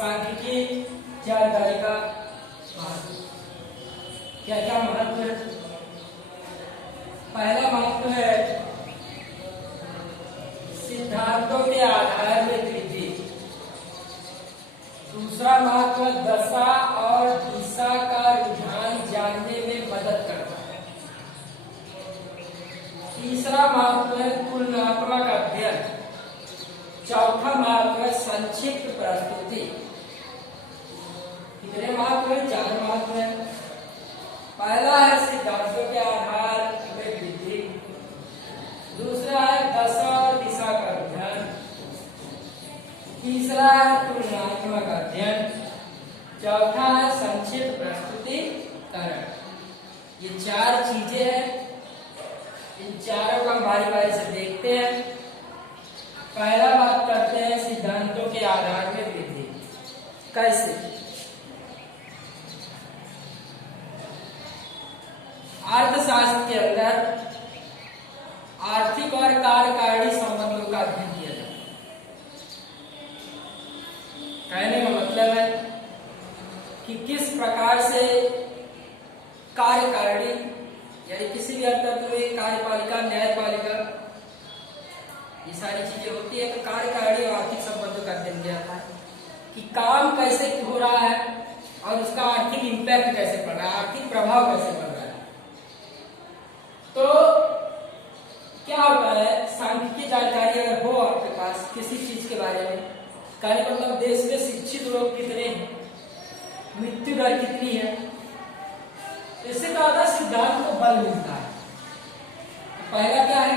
सांख्यिकी जानकारी का महत्व। क्या क्या महत्व है? पहला महत्व है सिद्धांतों के आधार में वृद्धि। दूसरा महत्व दशा और दिशा का रुझान जानने में मदद करता है। तीसरा महत्व है तुलनात्मक अध्ययन। चौथा महत्व है संक्षिप्त प्रस्तुति। कितने महत्व है? 4 महत्व है। पहला है सिद्धांतों के आधार में वृद्धि, दूसरा है दशा और दिशा का रुझान, तीसरा है तुलनात्मक अध्ययन, चौथा है संक्षिप्त प्रस्तुतिकरण। ये 4 चीजें हैं। इन चारों को हम बारी बारी से देखते हैं। पहला बात करते हैं सिद्धांतों के आधार में वृद्धि। कैसे? अर्थशास्त्र के अंदर आर्थिक और कार्यकारिणी संबंधों का अध्ययन किया जाता है। कहने का मतलब है कि किस प्रकार से कार्यकारिणी यानी किसी भी अर्थतंत्र में कार्यपालिका, न्यायपालिका, ये सारी चीजें होती है। तो कार्यकारिणी और आर्थिक संबंधों का अध्ययन किया जाता है कि काम कैसे हो रहा है और उसका आर्थिक इंपैक्ट कैसे पड़ रहा है, आर्थिक प्रभाव कैसे पड़ रहा है। तो क्या होता है, सांख्यिकी जानकारी अगर हो आपके पास किसी चीज के बारे में, कहने का मतलब देश में शिक्षित लोग कितने हैं, मृत्यु दर कितनी है, इससे क्या होता है सिद्धांत को बल मिलता है। तो पहला क्या है,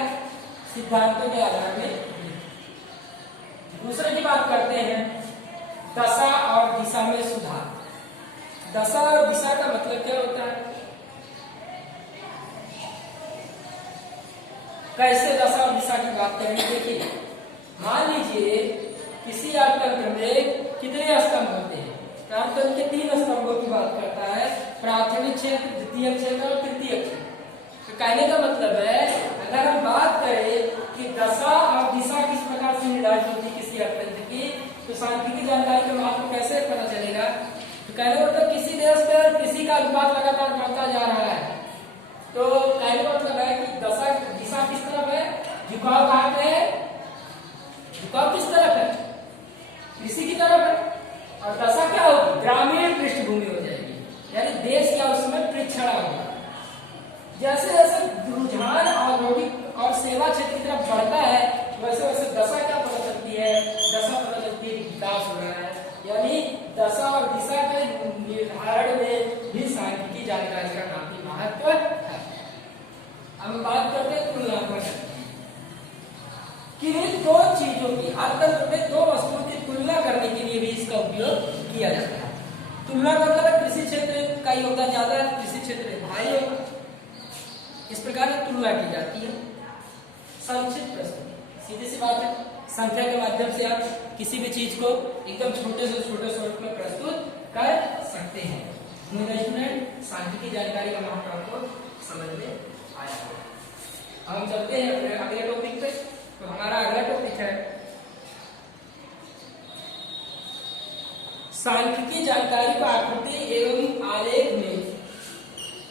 सिद्धांतों के आधार में। दूसरे की बात करते हैं दशा और दिशा में सुधार। दशा और दिशा का मतलब क्या होता है? कैसे दशा और दिशा की बात करेंगे? देखिए, मान लीजिए किसी अर्थतंत्र में कितने स्तंभ होते हैं? अर्थतंत्र के 3 स्तंभों की बात करता है, प्राथमिक क्षेत्र, द्वितीय क्षेत्र और तृतीय क्षेत्र। तो कहने का मतलब है अगर हम बात करें कि दशा और दिशा किस प्रकार से निर्धारित होती है किसी अर्थतंत्र की, तो सांख्यिकी जानकारी का महत्व कैसे पता चलेगा? तो कहने का मतलब किसी देश में किसी का अनुपात लगातार बढ़ता जा रहा है, तो कहने का मतलब है कि दिशा किस तरफ है, झुकाव कहाँ पे है, झुकाव किस तरफ है, कृषि की तरफ है। और दशा क्या होगी? ग्रामीण पृष्ठभूमि हो जाएगी, यानी देश क्या उस समय पिछड़ा होगा। जैसे जैसे रुझान औद्योगिक और सेवा क्षेत्र की तरफ बढ़ता है, वैसे वैसे दशा क्या पता चलती है? दशा पता चलती है विकास हो रहा है। यानी दशा और दिशा के निर्धारण में भी सांख्यिकी जानकारी का काफी महत्व है। हम बात करते हैं तुलनात्मक कि इन 2 चीजों की अर्थतंत्र में 2 वस्तुओं की तुलना करने के लिए भी इसका उपयोग किया जाता है। तुलना का मतलब कृषि क्षेत्र का योगदान ज्यादा है, कृषि क्षेत्र में भारी होगा, इस प्रकार की तुलना की जाती है। संक्षिप्त प्रस्तुति, सीधी सी बात है, संख्या के माध्यम से आप किसी भी चीज को एकदम छोटे से छोटे स्वरूप में प्रस्तुत कर सकते हैं। मेरा स्टूडेंट, सांख्यिकी जानकारी का महत्व आपको समझ में आया है। हम चलते हैं अपने अगले टॉपिक पे। तो हमारा अगला टॉपिक है सांख्यिकी जानकारी को आकृति एवं आलेख में।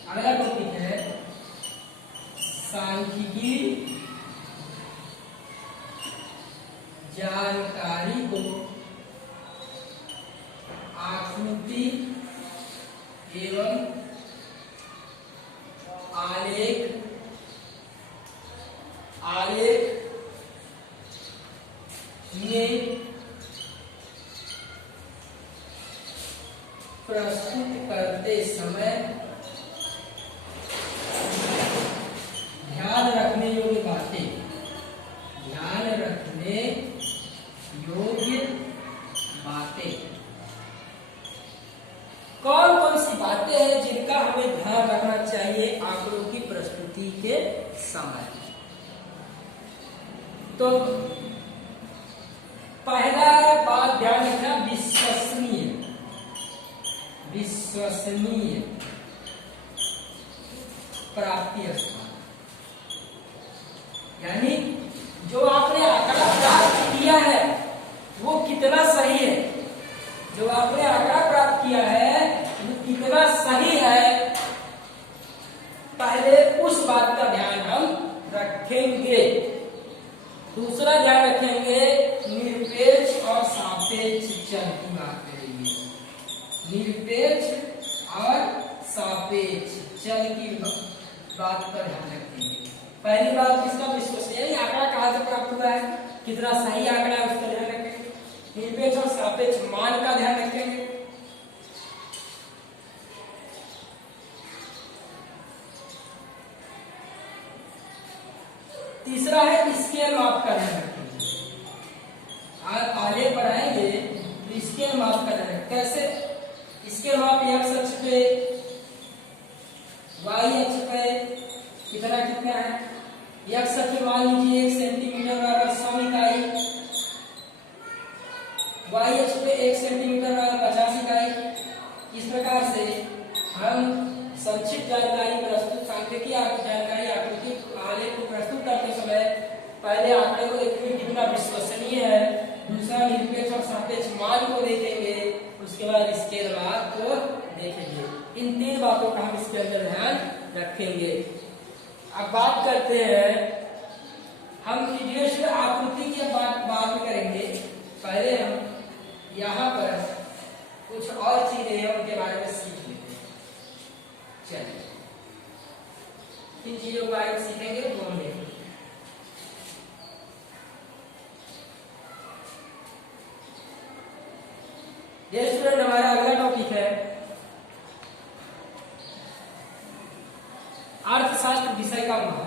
अगला टॉपिक है सांख्यिकी जानकारी को आकृति एवं आलेख में प्रस्तुत करते समय ध्यान रखने योग्य बातें, ध्यान रखने योग्य बातें। कौन कौन सी बातें हैं जिनका हमें ध्यान रखना चाहिए आंकड़ों की प्रस्तुति के समय? तो पहला बात ध्यान रखना, विश्वसनीय प्राप्ति स्थान। यानी जो आपने आंकड़ा प्राप्त किया है वो कितना सही है, जो सापेक्ष चल की बात करेंगे। निरपेक्ष और सापेक्ष चल की बात पर ध्यान रखेंगे। पहली बात, इसका विश्वसनीय आंकड़ा कहाँ से प्राप्त हुआ है, कितना सही आंकड़ा है उसका ध्यान रखेंगे। निरपेक्ष और सापेक्ष मान का ध्यान रखेंगे। तीसरा है स्केल माप का ध्यान रखेंगे। आगे बढ़ाएंगे तो स्केल माप का ध्यान रखेंगे। कैसे स्केल माप, एक्स अक्ष पे, वाई अक्ष पे कितना कितना है। एक्स अक्ष पे मान लीजिए 1 सेंटीमीटर बराबर 100 इकाई, वाई अक्ष पे 1 सेंटीमीटर बराबर 50 इकाई। इस प्रकार से हम संक्षिप्त जानकारी प्रस्तुत, सांख्यिकीय जानकारी आकृति आलेख को प्रस्तुत करते समय पहले आंकड़े को देखेंगे कितना विश्वसनीय है, दूसरा निरपेक्ष और सापेक्ष मान को देखेंगे, उसके बाद स्केल माप को देखेंगे। इन 3 बातों का हम इसके अंदर ध्यान रखेंगे। अब बात करते हैं, हम वीडियो आकृति की बात भी करेंगे। पहले हम यहाँ पर कुछ और चीजें हैं उनके बारे में सीख लेते हैं। चलिए किन चीजों के बारे में सीखेंगे वो हम देखेंगे। ये स्टूडेंट, हमारा अगला टॉपिक है अर्थशास्त्र विषय का महत्व।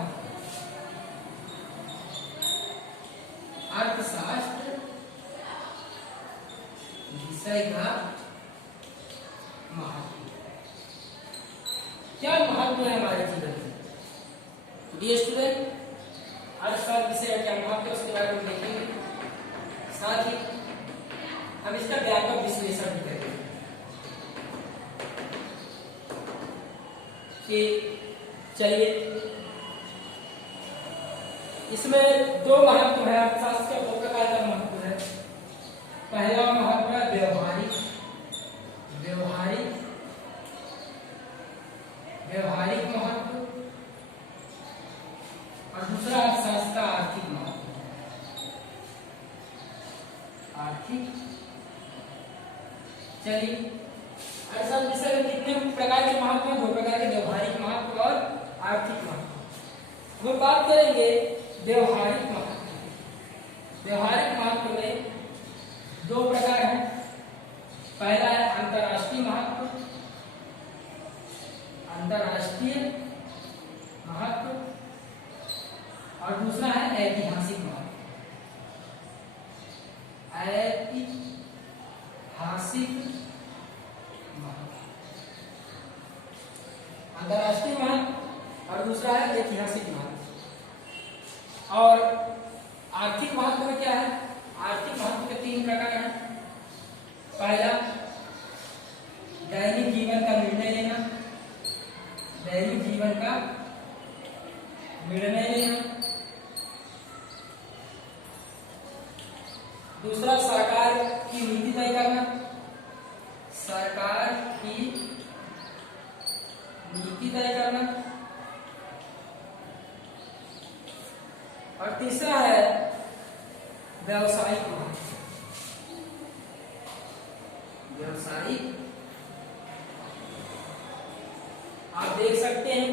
अर्थशास्त्र विषय का महत्व, क्या महत्व है हमारे जीवन में। डियर स्टूडेंट, अर्थशास्त्र विषय का क्या महत्व है उसके बारे में देखेंगे। साथ ही हम इसका व्यापक विश्लेषण भी करेंगे कि चलिए, इसमें 2 महत्व है। अर्थशास्त्र का 2 प्रकार का महत्व है। पहला महत्व है व्यवहारिक महत्व, और दूसरा अर्थशास्त्र का आर्थिक महत्व। चलिए, अर्थशास्त्र विषय में कितने प्रकार के महत्व हैं, 2 प्रकार के, व्यवहारिक महत्व और आर्थिक महत्व। हम बात करेंगे व्यवहारिक महत्व। व्यवहारिक महत्व में 2 प्रकार हैं। पहला है अंतरराष्ट्रीय महत्व, और दूसरा है ऐतिहासिक महत्व। अंतरराष्ट्रीय महत्व और दूसरा है ऐतिहासिक महत्व। और आर्थिक महत्व में क्या है, आर्थिक महत्व के 3 प्रकार हैं। पहला दैनिक जीवन का निर्णय लेना, दूसरा सरकार की नीति तय करना, और तीसरा है व्यावसायिक महत्व। आप देख सकते हैं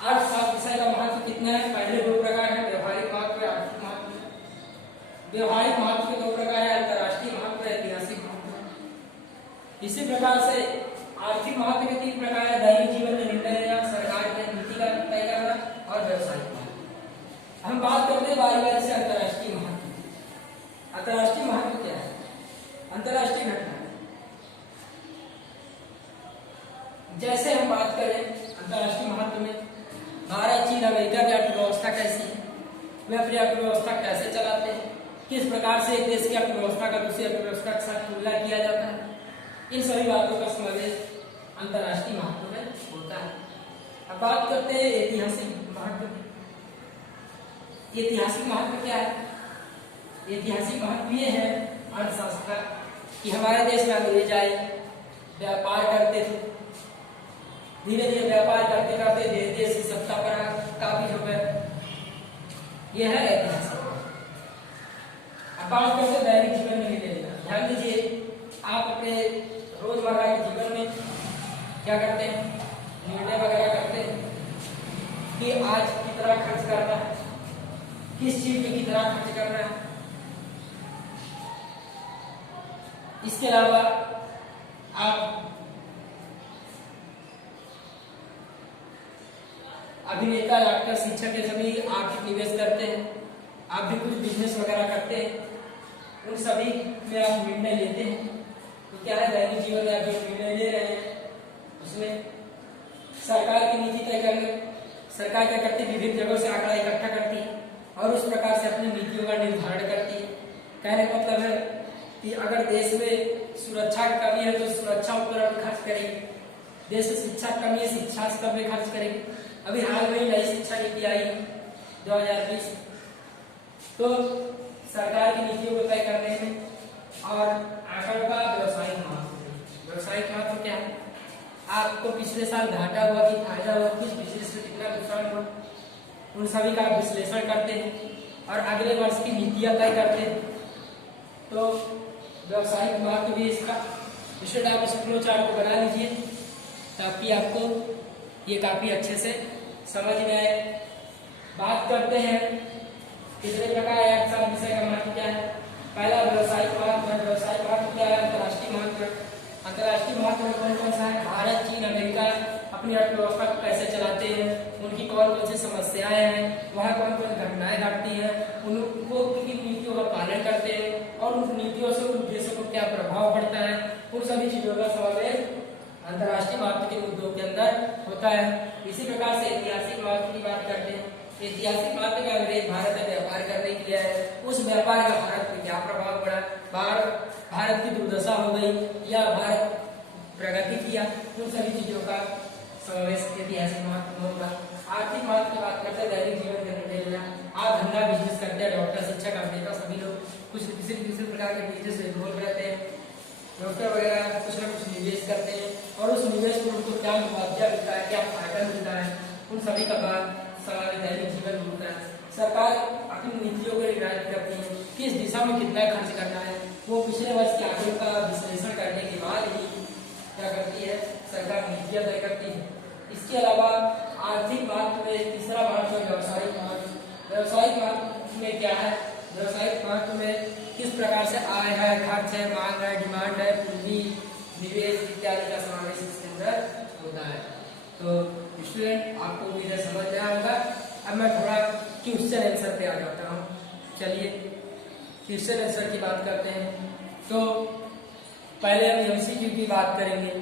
अर्थशास्त्र विषय का महत्व कितना है। पहले 2 प्रकार है, व्यवहारिक महत्व, आर्थिक महत्व। व्यवहारिक महत्व के 2 प्रकार है, अंतरराष्ट्रीय महत्व, ऐतिहासिक महत्व। इसी प्रकार से आर्थिक महत्व के 3 प्रकार है, दैनिक जीवन में निर्णय लेना, सरकार की नीति का तय करना और व्यवसायिक महत्व। हम बात करते हैं बारी-बारी से अंतरराष्ट्रीय महत्व। अंतरराष्ट्रीय महत्व क्या है, अंतरराष्ट्रीय घटना। जैसे हम बात करें अंतरराष्ट्रीय महत्व में, भारत, चीन, अमेरिका की अर्थव्यवस्था कैसी है, वे अपनी अर्थव्यवस्था कैसे चलाते हैं, किस प्रकार से एक देश की अर्थव्यवस्था का दूसरी अर्थव्यवस्था के साथ तुलना किया जाता है, इन सभी बातों का समावेश अंतरराष्ट्रीय महत्व में होता है। अब बात करते हैं ऐतिहासिक महत्व की। ऐतिहासिक महत्व क्या है, ऐतिहासिक महत्व ये है अर्थशास्त्र कि हमारे देश में अंग्रेज आए, व्यापार करते थे, धीरे धीरे व्यापार करते करते देश की सत्ता पर काबिज हो गए। यह है ऐतिहासिक। अब बात करते दैनिक जीवन में निर्णय लेना। क्या करते हैं, निर्णय वगैरह करते हैं कि आज कितना खर्च करना है, किस चीज में कितना खर्च करना है। इसके अलावा आप अभिनेता, डॉक्टर, शिक्षक ये सभी आर्थिक निवेश करते हैं। आप भी कुछ बिजनेस वगैरह करते हैं, उन सभी में आप निर्णय लेते हैं। तो क्या है, दैनिक जीवन में आप जो निर्णय ले रहे हैं उसमें सरकार की नीति तय करने, सरकार क्या करती है, विभिन्न जगहों से आंकड़ा इकट्ठा करती है और उस प्रकार से अपनी नीतियों का निर्धारण करती है। कहने का मतलब है कि अगर देश में सुरक्षा की कमी है तो सुरक्षा उपकरण खर्च करेगी, देश में शिक्षा की कमी है शिक्षा स्तर में खर्च करेगी। अभी हाल में नई शिक्षा नीति आई 2020, तो सरकार की नीतियों को तय करने में और आंकड़ों का व्यवसायिक महत्व। व्यवसायिक महत्व क्या है, आपको पिछले साल घाटा हुआ कि फायदा हुआ, किस बिजनेस में कितना नुकसान हुआ, उन सभी का विश्लेषण करते हैं और अगले वर्ष की नीतियां तय करते हैं। तो व्यवसायिक महत्व भी इसका, इसलिए आप इस फ्लो चार्ट को बना लीजिए ताकि आपको ये काफी अच्छे से समझ में आए। बात करते हैं कितने प्रकार है, अर्थशास्त्र विषय का महत्व क्या है। पहला व्यवसायिक महत्व है। व्यवसायिक महत्व क्या है, अंतर्राष्ट्रीय महत्व। अंतर्राष्ट्रीय महत्व में कौन कौन सा है, भारत, चीन, अमेरिका अपनी अर्थव्यवस्था को कैसे चलाते हैं, उनकी कौन कौन सी समस्याएं हैं, वहाँ कौन कौन घटनाएं घटती हैं, उनको किन नीतियों का पालन करते हैं और उन नीतियों से उन देशों को क्या प्रभाव पड़ता है, उन सभी चीजों का समावेश अंतर्राष्ट्रीय महत्व के मुद्दों के अंदर होता है। इसी प्रकार से ऐतिहासिक महत्व की बात करते हैं। ऐतिहासिक महत्व में अंग्रेज भारत में व्यापार करने के लिए आए, उस व्यापार का भारत पर क्या प्रभाव पड़ा, भारत की दुर्दशा हो गई या भारत प्रगति किया, उन सभी चीजों का समावेश ऐतिहासिक महत्व में होगा। आर्थिक महत्व की बात करते हैं, दैनिक जीवन के निर्णय। आप धंधा बिजनेस करते हैं, डॉक्टर, शिक्षक, अभिनेता सभी लोग कुछ किसी प्रकार के बिजनेस में इन्वॉल्व रहते हैं। डॉक्टर वगैरह कुछ ना कुछ निवेश करते हैं और उस निवेश को उनको क्या मुआवजा मिलता है, क्या फायदा मिलता है, उन सभी का बात सवाल दैनिक जीवन में होता है। सरकार अपनी नीतियों को निर्धारित करती है, किस दिशा में कितना खर्च करना है, वो पिछले वर्ष के आंकड़ों का विश्लेषण करने के बाद ही क्या करती है, सरकार नीतियां तय करती है। इसके अलावा आर्थिक महत्व में तीसरा महत्व है व्यवसायिक महत्व। व्यवसायिक महत्व में क्या है, व्यवसायिक महत्व में किस प्रकार से आय है, खर्च है, मांग है, डिमांड है, पूंजी, निवेश इत्यादि का समावेश इसके अंदर होता है। तो स्टूडेंट आपको उम्मीद है समझ में आया होगा। अब मैं थोड़ा क्वेश्चन आंसर पे आ जाता हूँ। चलिए क्वेश्चन आंसर की बात करते हैं। तो पहले हम एमसीक्यू की बात करेंगे।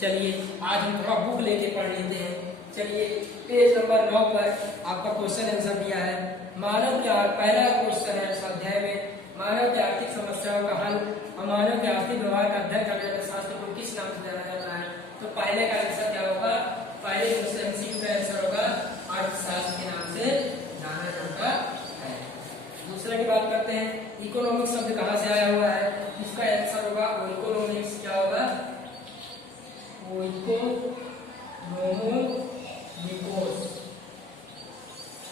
चलिए आज हम थोड़ा बुक लेके पढ़ लेते हैं। चलिए पेज नंबर 9 पर आपका क्वेश्चन आंसर दिया है। मानव के पहला क्वेश्चन है इस अध्याय में, मानव की आर्थिक समस्याओं का हल और मानव के आर्थिक व्यवहार का अध्ययन करने वाले शास्त्र को किस नाम से जाना जाता है। तो पहले का आंसर क्या होगा, पहले क्वेश्चन एमसीक्यू का आंसर होगा अर्थशास्त्र के नाम से जाना जाता है। दूसरे की बात करते हैं, इकोनॉमिक्स शब्द कहाँ से आया हुआ है, इसका आंसर होगा इकोनॉमिक्स। क्या होगा,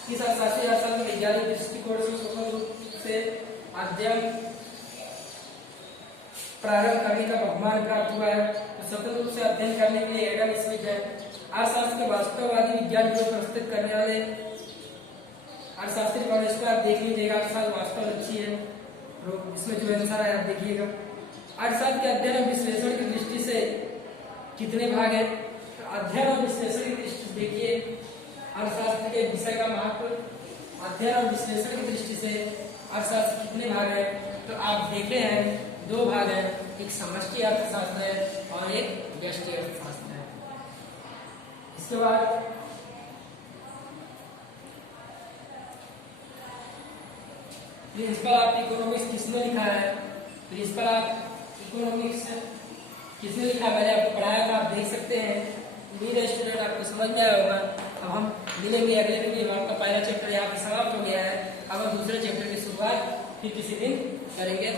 किस अर्थशास्त्री अर्थशास्त्र वैज्ञानिक दृष्टिकोण से स्वतंत्र रूप से अध्ययन प्रारंभ करने का बहुमान प्राप्त हुआ है। तो स्वतंत्र रूप से अध्ययन करने के लिए एडम स्मिथ है। अर्थशास्त्र के वास्तववादी विज्ञान को प्रस्तुत करने वाले अर्थशास्त्री कौन है, इसको आप देख लीजिएगा। अर्थशास्त्र वास्तव अच्छी है, इसमें जो आंसर है आप देखिएगा। अर्थशास्त्र के अध्ययन और विश्लेषण की दृष्टि से कितने भाग है, अध्ययन और विश्लेषण की दृष्टि से देखिए अर्थशास्त्र के विषय का महत्व, अध्ययन और विश्लेषण की दृष्टि से अर्थशास्त्र कितने भाग है। तो आप देखे हैं 2 भाग है, एक समष्टि अर्थशास्त्र है और एक व्यष्टि अर्थशास्त्र है। इसके बाद प्रिंसिपल ऑफ इकोनॉमिक्स किसने लिखा है, प्रिंसिपल ऑफ इकोनॉमिक्स किसने लिखा, मैंने आपको पढ़ाया था, आप देख सकते हैं। मेरे स्टूडेंट आपको समझ में आया होगा। अब हम मिलेंगे अगले वीडियो में। आपका पहला चैप्टर यहाँ पे समाप्त हो गया है। अब हम दूसरे चैप्टर की शुरुआत फिर किसी दिन करेंगे।